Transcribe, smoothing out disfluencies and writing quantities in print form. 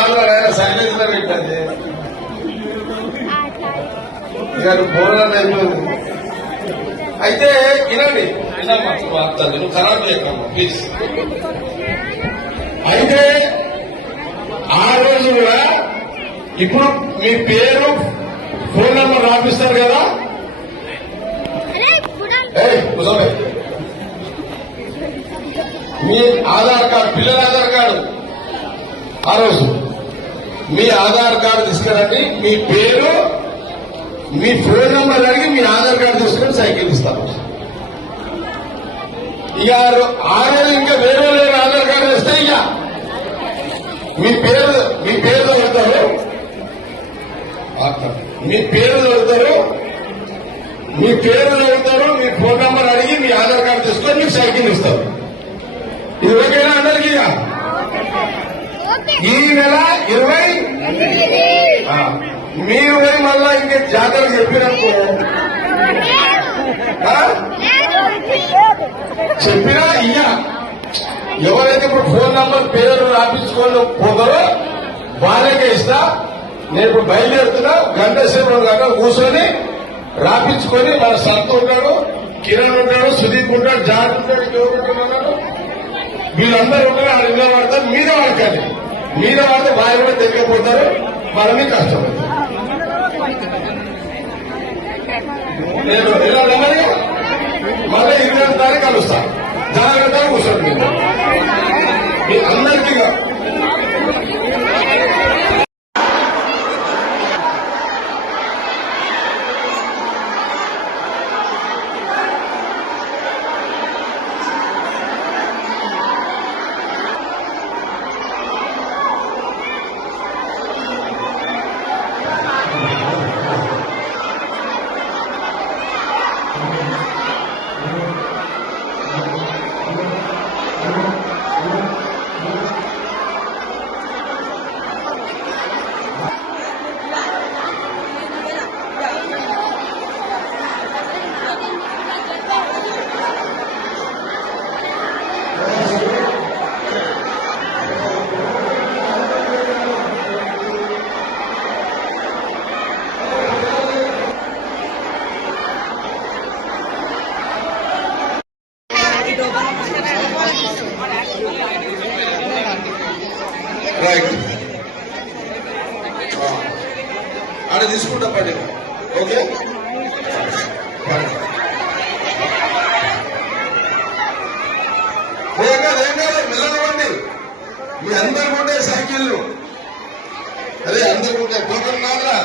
రాళ్ళు సైలెన్స్ లో పెట్టండి ఇక బోర్లని అయిపోయింది. అయితే వినండి వినమ్మా నువ్వు ఖరాబ్ చేయకమ్మా ప్లీజ్. అయితే ఆ రోజు కూడా ఇప్పుడు మీ పేరు ఫోన్ నెంబర్ రాపిస్తారు కదా. మీ ఆధార్ కార్డు పిల్లల ఆధార్ కార్డు ఆ రోజు మీ ఆధార్ కార్డు తీసుకురండి. మీ పేరు మీ ఫోన్ నెంబర్ అడిగి మీ ఆధార్ కార్డు తీసుకుని సైకిల్ ఇస్తారు. ఇక ఆ రోజు ఇంకా వేరే వేరే ఆధార్ కార్డు వస్తే ఇక మీ పేరు చదువుతారు మీ పేరు చదువుతారు మీ ఫోన్ నెంబర్ అడిగి మీ ఆధార్ కార్డు తీసుకొని మీకు సైకిల్ ఇస్తారు. ఇది ఓకేనా అందరికీ? ఈ నెల 20 మీరు పోయి మళ్ళా ఇంకే జాతర చెప్పినప్పుడు చెప్పినా ఇయ్య ఎవరైతే ఇప్పుడు ఫోన్ నంబర్ పేరు రాపించుకొని పోతారో వాళ్ళకే ఇస్తా. నేను ఇప్పుడు బయలుదేరుతున్నా, గంట సేపు 2 గంటలు కూర్చొని రాపించుకొని మన సంత ఉంటాడు, కిరణ్ ఉంటాడు, సుదీప్ ఉంటాడు, జాన్ ఉంటాడు, ఇంకెవరు వీళ్ళందరూ ఉంటారు. వాళ్ళు ఇలా వాడతారు, మీరే వాడకండి. మీరే వాడితే వాళ్ళు కూడా తెలియకపోతారు, వాళ్ళని కష్టపడతారు. నేను ఇలా నెమ్మదిగా మళ్ళీ 20వ తారీఖు కలుస్తాను. జాగ్రత్తగా కూర్చోండి. మీ అందరికీ ఆడ తీసుకుంటా పడి. ఓకే ఏం కాదు మెల్లనివ్వండి. మీ అందరు ఉండే సైకిళ్ళు అదే అందరు ఉంటాయి. టోకన్ కాదురా